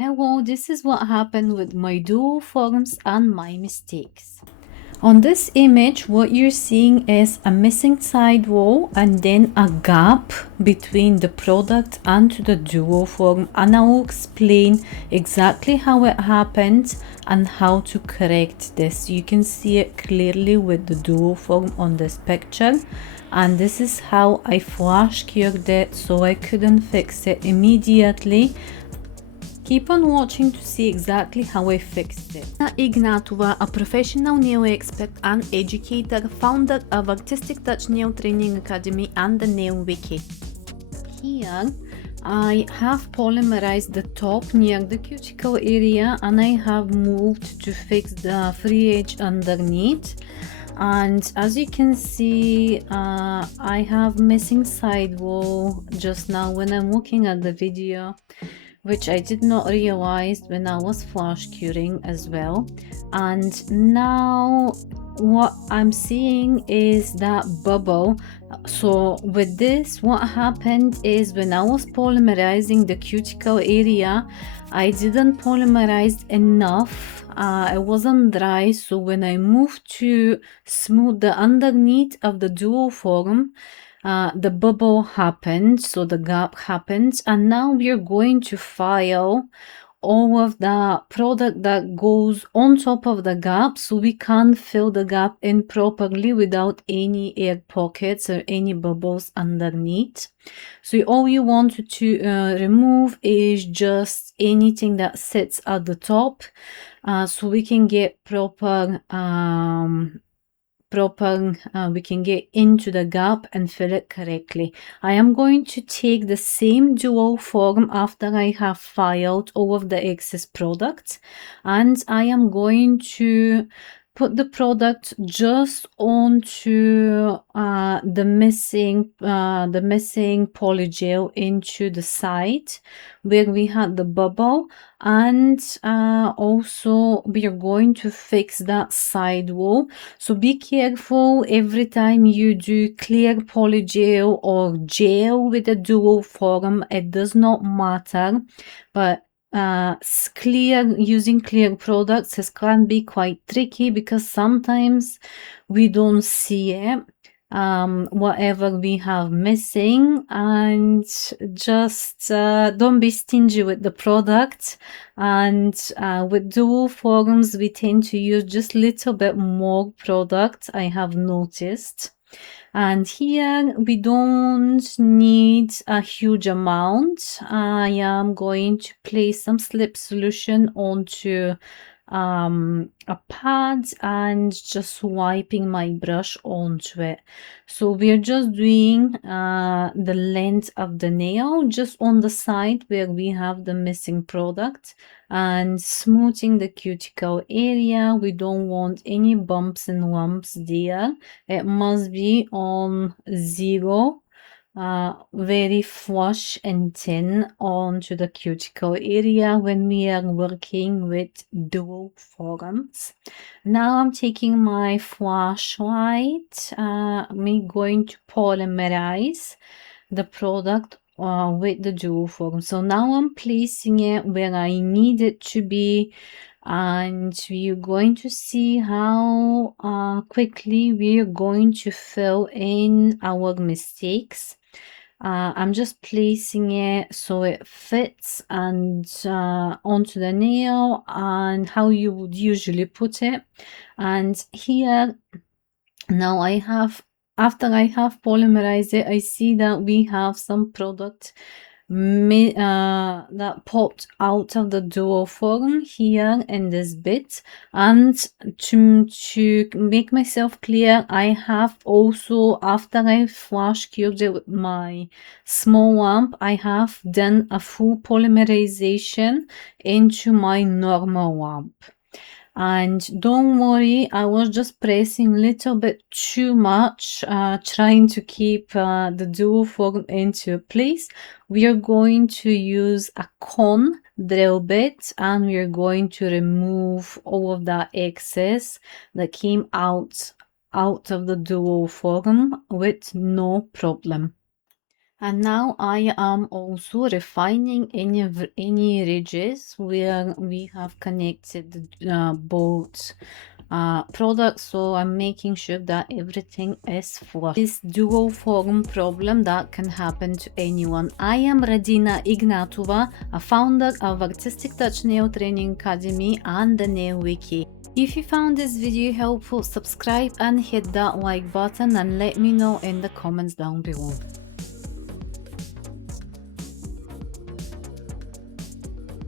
Hello, this is what happened with my dual forms and my mistakes. On this image, what you're seeing is a missing sidewall and then a gap between the product and the dual form, and I will explain exactly how it happened and how to correct this. You can see it clearly with the dual form on this picture, and this is how I flash cured it so I couldn't fix it immediately. Keep on watching to see exactly how I fixed it. Ignatova, a professional nail expert and educator, founder of Artistic Touch Nail Training Academy and the Nail Wiki. Here, I have polymerized the top near the cuticle area and I have moved to fix the free edge underneath. And as you can see, I have missing sidewall just now when I'm looking at the video, which I did not realize when I was flash curing as well. And now what I'm seeing is that bubble. So with this, what happened is when I was polymerizing the cuticle area, I didn't polymerize enough. It wasn't dry, so when I moved to smooth the underneath of the dual form, the bubble happened, so the gap happened, and now we're going to file all of the product that goes on top of the gap, so we can fill the gap in properly without any air pockets or any bubbles underneath. So all you want to remove is just anything that sits at the top, so we can get we can get into the gap and fill it correctly. I am going to take the same dual form after I have filed all of the excess products, and I am going to put the product just onto the missing polygel into the side where we had the bubble, and also we are going to fix that side wall. So be careful every time you do clear polygel or gel with a dual form. It does not matter, but using clear products can be quite tricky because sometimes we don't see it, whatever we have missing, and just don't be stingy with the product. And with dual forms we tend to use just a little bit more product, I have noticed. And here we don't need a huge amount. I am going to place some slip solution onto a pad and just wiping my brush onto it. So we're just doing the length of the nail just on the side where we have the missing product, and smoothing the cuticle area. We don't want any bumps and lumps there. It must be on 0, very flush and thin onto the cuticle area when we are working with dual forms. Now I'm taking my flashlight. I'm going to polymerize the product with the dual form. So now I'm placing it where I need it to be, and you're going to see how quickly we're going to fill in our mistakes. I'm just placing it so it fits and onto the nail and how you would usually put it. And here now after I have polymerized it, I see that we have some product that popped out of the dual form here in this bit. And to make myself clear, I have also, after I flash cured it with my small lamp, I have done a full polymerization into my normal lamp. And don't worry, I was just pressing a little bit too much, trying to keep the dual form into place. We are going to use a cone drill bit, and we are going to remove all of that excess that came out of the dual form with no problem. And now I am also refining any ridges where we have connected both products, so I'm making sure that everything is flush. This dual form problem that can happen to anyone. I am Radina Ignatova, a founder of Artistic Touch Nail Training Academy and the Nail Wiki. If you found this video helpful, subscribe and hit that like button and let me know in the comments down below.